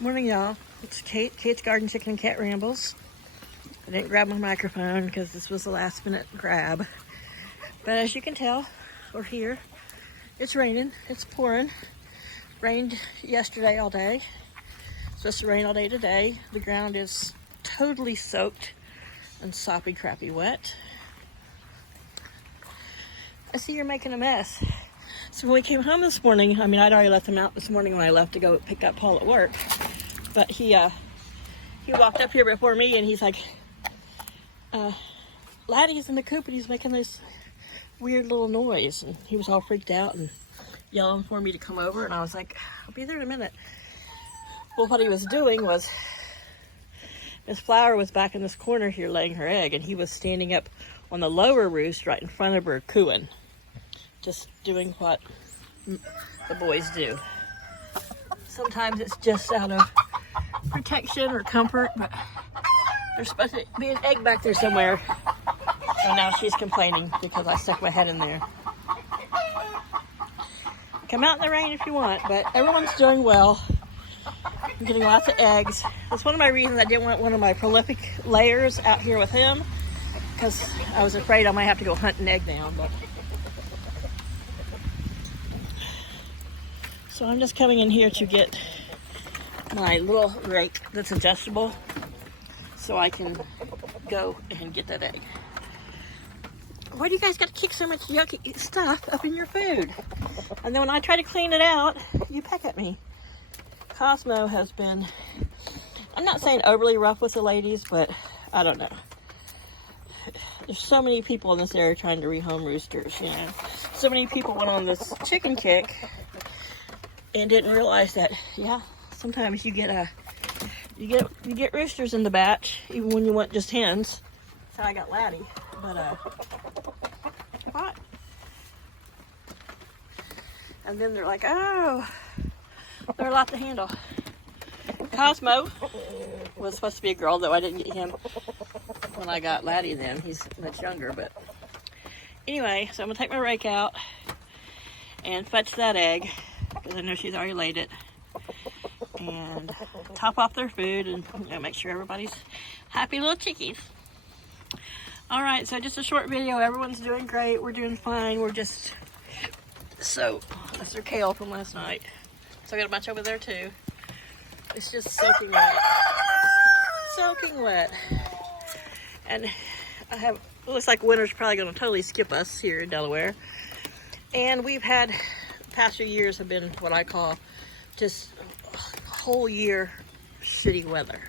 Morning, y'all. It's Kate. Kate's Garden Chicken and Cat Rambles. I didn't grab my microphone because this was a last minute grab. But as you can tell, or hear, it's raining. It's pouring. Rained yesterday all day. It's supposed to rain all day today. The ground is totally soaked and soppy, crappy wet. I see you're making a mess. So when we came home this morning, I'd already let them out this morning when I left to go pick up Paul at work. But he walked up here before me and he's like, Laddie's in the coop and he's making this weird little noise. And he was all freaked out and yelling for me to come over. And I was like, I'll be there in a minute. Well, what he was doing was, Miss Flower was back in this corner here laying her egg. And he was standing up on the lower roost right in front of her cooing. Just doing what the boys do. Sometimes it's just out of protection or comfort, but there's supposed to be an egg back there somewhere. So now she's complaining because I stuck my head in there. Come out in the rain if you want, but everyone's doing well. I'm getting lots of eggs. That's one of my reasons I didn't want one of my prolific layers out here with him, because I was afraid I might have to go hunt an egg down. But so I'm just coming in here to get my little rake that's adjustable so I can go and get that egg. Why do you guys got to kick so much yucky stuff up in your food? And then when I try to clean it out, you peck at me. Cosmo has been, I'm not saying overly rough with the ladies, but I don't know. There's so many people in this area trying to rehome roosters, you know. So many people went on this chicken kick and didn't realize that, yeah, sometimes you get roosters in the batch, even when you want just hens. That's how I got Laddie. But what? And then they're like, oh, they're a lot to handle. Cosmo was supposed to be a girl, though I didn't get him when I got Laddie then. He's much younger, but anyway, so I'm gonna take my rake out and fetch that egg, because I know she's already laid it, and top off their food and make sure everybody's happy little chickies. All right, so just a short video. Everyone's doing great. We're doing fine. We're just so, that's their kale from last night. So I got a bunch over there too. It's just soaking wet. Soaking wet. And I have, it looks like winter's probably going to totally skip us here in Delaware. And we've had, the past few years have been what I call just whole year shitty weather.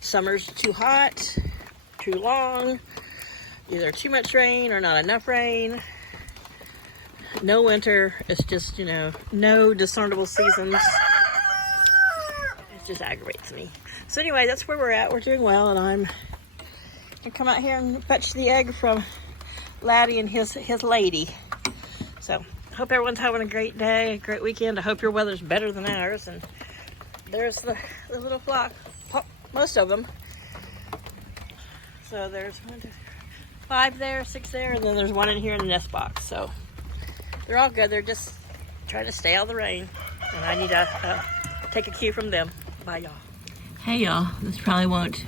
Summer's too hot, too long, either too much rain or not enough rain. No winter. It's just, no discernible seasons. It just aggravates me. So anyway, that's where we're at. We're doing well, and I'm gonna come out here and fetch the egg from Laddie and his lady. So hope everyone's having a great day, a great weekend. I hope your weather's better than ours. And there's the little flock, most of them. So there's 5 there, 6 there, and then there's 1 in here in the nest box. So they're all good. They're just trying to stay out of the rain, and I need to take a cue from them. Bye, y'all. Hey, y'all. This probably won't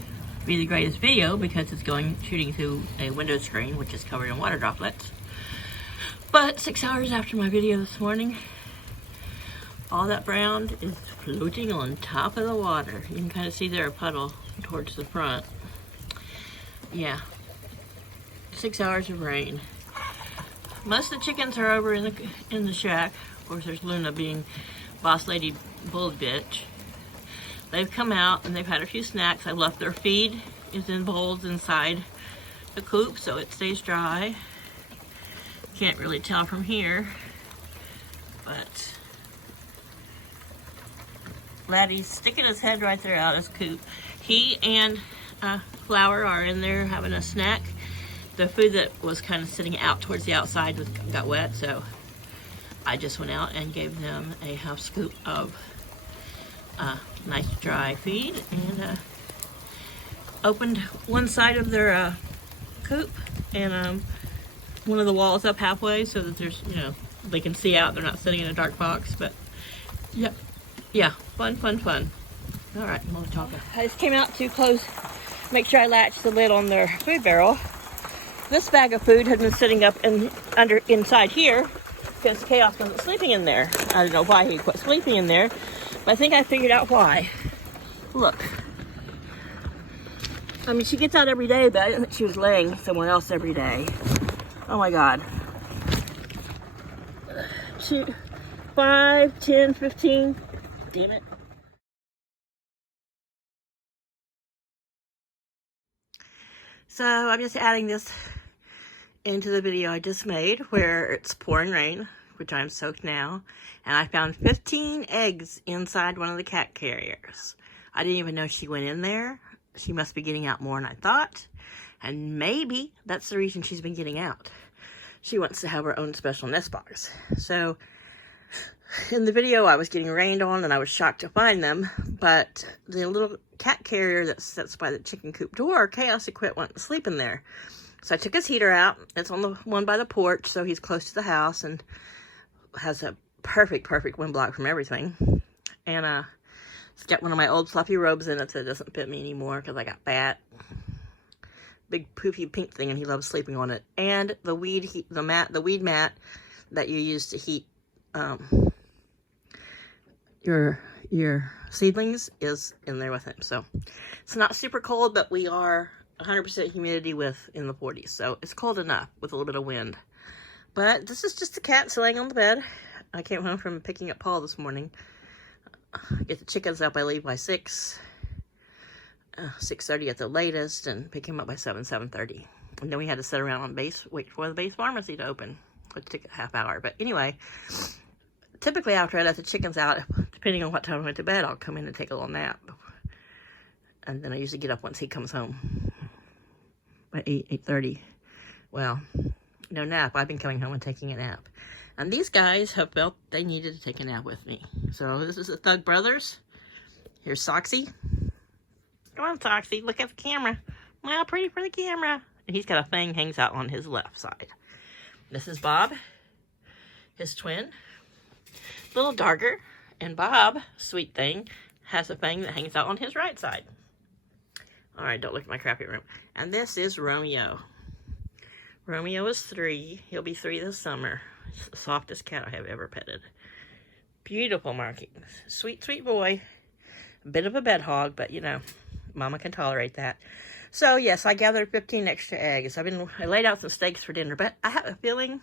be the greatest video because it's shooting through a window screen, which is covered in water droplets. But 6 hours after my video this morning, all that brown is floating on top of the water. You can kind of see there a puddle towards the front. Yeah, 6 hours of rain. Most of the chickens are over in the shack. Of course, there's Luna being boss lady bull bitch. They've come out and they've had a few snacks. I left their feed is in bowls inside the coop so it stays dry. Can't really tell from here, but Laddie's sticking his head right there out of his coop. He and Flower are in there having a snack. The food that was kind of sitting out towards the outside got wet, so I just went out and gave them a half scoop of nice dry feed and opened one side of their coop and one of the walls up halfway so that there's, they can see out. They're not sitting in a dark box, but yeah, fun. All right, I'm gonna talk. I just came out to close, make sure I latched the lid on their food barrel. This bag of food had been sitting up inside here because Chaos wasn't sleeping in there. I don't know why he quit sleeping in there, but I think I figured out why. Look. I mean, she gets out every day, but I didn't think she was laying somewhere else every day. Oh my God. 5, 10, 15. Damn it. So I'm just adding this into the video I just made where it's pouring rain, which I'm soaked now. And I found 15 eggs inside one of the cat carriers. I didn't even know she went in there. She must be getting out more than I thought. And maybe that's the reason she's been getting out. She wants to have her own special nest box. So in the video, I was getting rained on and I was shocked to find them. But the little cat carrier that sits by the chicken coop door, Chaos had quit wanting to sleep in there. So I took his heater out. It's on the one by the porch, so he's close to the house and has a perfect wind block from everything. And it's got one of my old fluffy robes in it that doesn't fit me anymore because I got fat. Big poofy pink thing, and he loves sleeping on it. And the weed mat that you use to heat your seedlings is in there with him. So it's not super cold, but we are 100% humidity in the 40s, so it's cold enough with a little bit of wind. But this is just the cat laying on the bed. I came home from picking up Paul this morning. Get the chickens up. I leave by 6:30 at the latest, and pick him up by 7:30. And then we had to sit around on base, wait for the base pharmacy to open, which took a half hour. But anyway, typically after I let the chickens out, depending on what time I went to bed, I'll come in and take a little nap. And then I usually get up once he comes home by 8:30. Well, no nap. I've been coming home and taking a nap. And these guys have felt they needed to take a nap with me. So this is the Thug Brothers. Here's Soxy. Come on, Soxy. Look at the camera. Wow, pretty for the camera. And he's got a thing hangs out on his left side. This is Bob, his twin. A little darker. And Bob, sweet thing, has a thing that hangs out on his right side. All right, don't look at my crappy room. And this is Romeo. Romeo is 3. He'll be 3 this summer. He's the softest cat I have ever petted. Beautiful markings. Sweet, sweet boy. A bit of a bed hog, but you know, Mama can tolerate that. So yes, I gathered 15 extra eggs. I laid out some steaks for dinner, but I have a feeling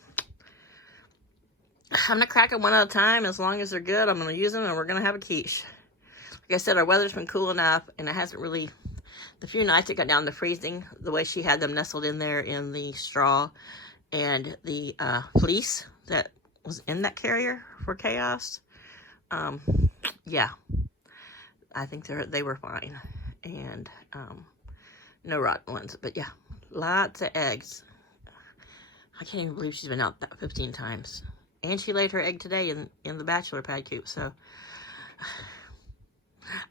I'm gonna crack them one at a time. As long as they're good, I'm gonna use them, and we're gonna have a quiche. Like I said, our weather's been cool enough, and it hasn't really. The few nights it got down to freezing, the way she had them nestled in there in the straw and the fleece that was in that carrier for Chaos. Yeah, I think they were fine, and no rotten ones. But yeah, lots of eggs. I can't even believe she's been out 15 times, and she laid her egg today in the bachelor pad coop. So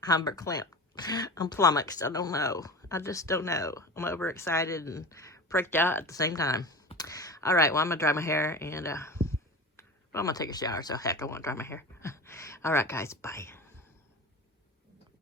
I'm verklempt. I'm flummoxed. I don't know. I just don't know. I'm overexcited and freaked out at the same time. All right, well, I'm going to dry my hair, and I'm going to take a shower, so heck, I want to dry my hair. All right, guys, bye.